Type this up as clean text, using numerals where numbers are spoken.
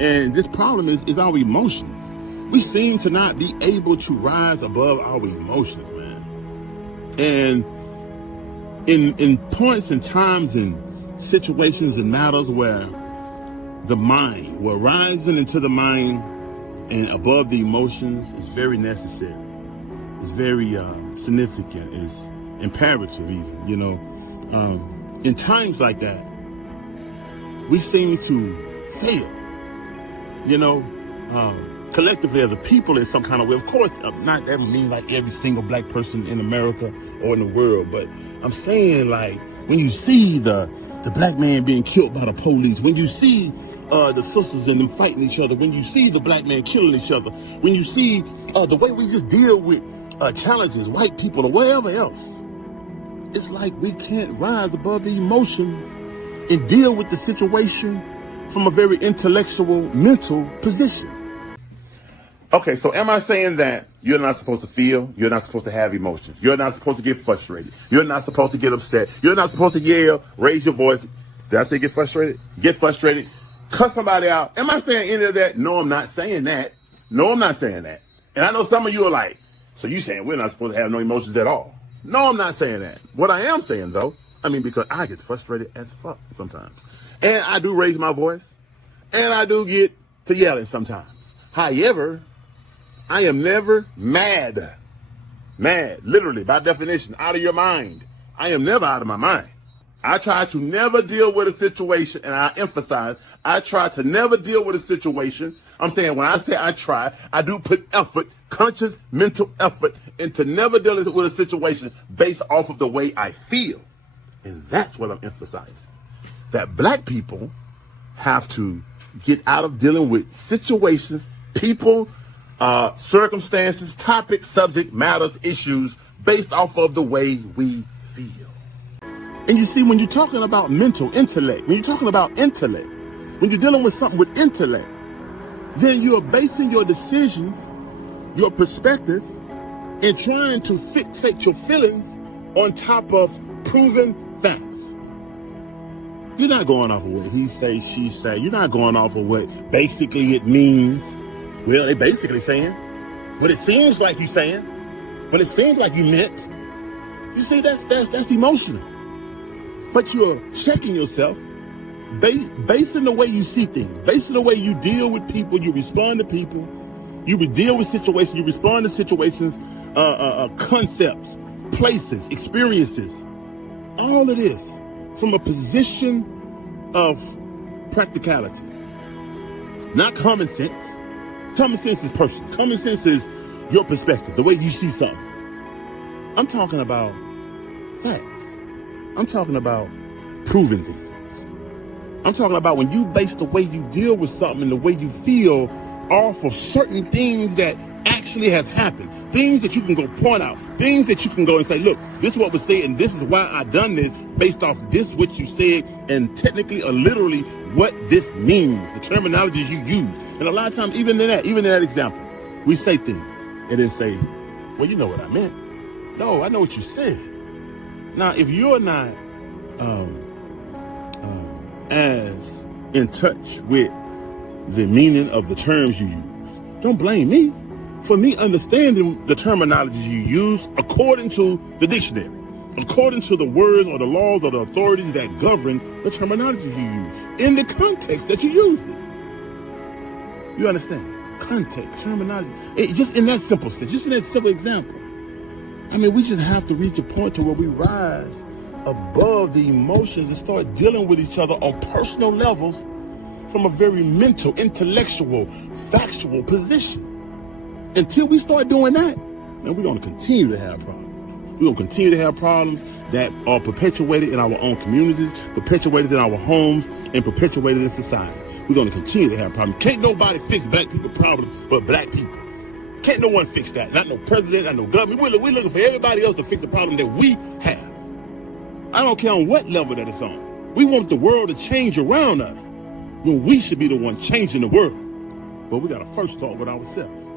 And this problem is our emotions. We seem to not be able to rise above our emotions, man. And in points and times and situations and matters where the mind, where rising into the mind and above the emotions is very necessary. It's very significant. It's imperative even, you know. In times like that, we seem to fail, you know, collectively as a people in some kind of way. Of course, not that mean like every single black person in America or in the world, but I'm saying like when you see the black man being killed by the police, when you see the sisters and them fighting each other, when you see the black man killing each other, when you see the way we just deal with challenges, white people or wherever else, it's like we can't rise above the emotions and deal with the situation from a very intellectual, mental position. Okay, so am I saying that you're not supposed to feel? You're not supposed to have emotions. You're not supposed to get frustrated. You're not supposed to get upset. You're not supposed to yell, raise your voice. Did I say get frustrated? Get frustrated. Cuss somebody out. Am I saying any of that? No, I'm not saying that. No, I'm not saying that. And I know some of you are like, so you saying we're not supposed to have no emotions at all? No, I'm not saying that. What I am saying though, I mean, because I get frustrated as fuck sometimes. And I do raise my voice. And I do get to yelling sometimes. However, I am never mad. Mad, literally, by definition, out of your mind. I am never out of my mind. I try to never deal with a situation, and I emphasize, I try to never deal with a situation. I'm saying when I say I try, I do put effort, conscious mental effort, into never dealing with a situation based off of the way I feel. And that's what I'm emphasizing. That black people have to get out of dealing with situations, people, circumstances, topics, subject matters, issues based off of the way we feel. And you see, when you're talking about mental intellect, when you're talking about intellect, when you're dealing with something with intellect, then you're basing your decisions, your perspective, and trying to fixate your feelings on top of proven facts. You're not going off of what he say, she say. You're not going off of what basically it means. Well, they basically saying what it seems like you saying, what it seems like you meant. You see, that's emotional. But you're checking yourself, basing the way you see things, basing the way you deal with people, you respond to people, you deal with situations, you respond to situations, concepts, places, experiences, all of this from a position of practicality, not common sense. Common sense is personal. Common sense is your perspective, the way you see something. I'm talking about facts. I'm talking about proven things. I'm talking about when you base the way you deal with something and the way you feel off of certain things that actually has happened, things that you can go point out, things that you can go and say, look, this is what was said and this is why I done this based off this, what you said, and technically or literally what this means, the terminologies you use. And a lot of times, even in that example, we say things and then say, well, you know what I meant. No, I know what you said. Now, if you're not as in touch with the meaning of the terms you use, don't blame me for me understanding the terminologies you use according to the dictionary, according to the words or the laws or the authorities that govern the terminologies you use, in the context that you used it. You understand? Context, terminology. Just in that simple sense, just in that simple example. I mean, we just have to reach a point to where we rise above the emotions and start dealing with each other on personal levels from a very mental, intellectual, factual position. Until we start doing that, then we're going to continue to have problems. We're going to continue to have problems that are perpetuated in our own communities, perpetuated in our homes, and perpetuated in society. We're going to continue to have problems. Can't nobody fix black people problems but black people. Can't no one fix that. Not no president, not no government. We're looking for everybody else to fix the problem that we have. I don't care on what level that it's on. We want the world to change around us when we should be the one changing the world. But we got to first start with ourselves.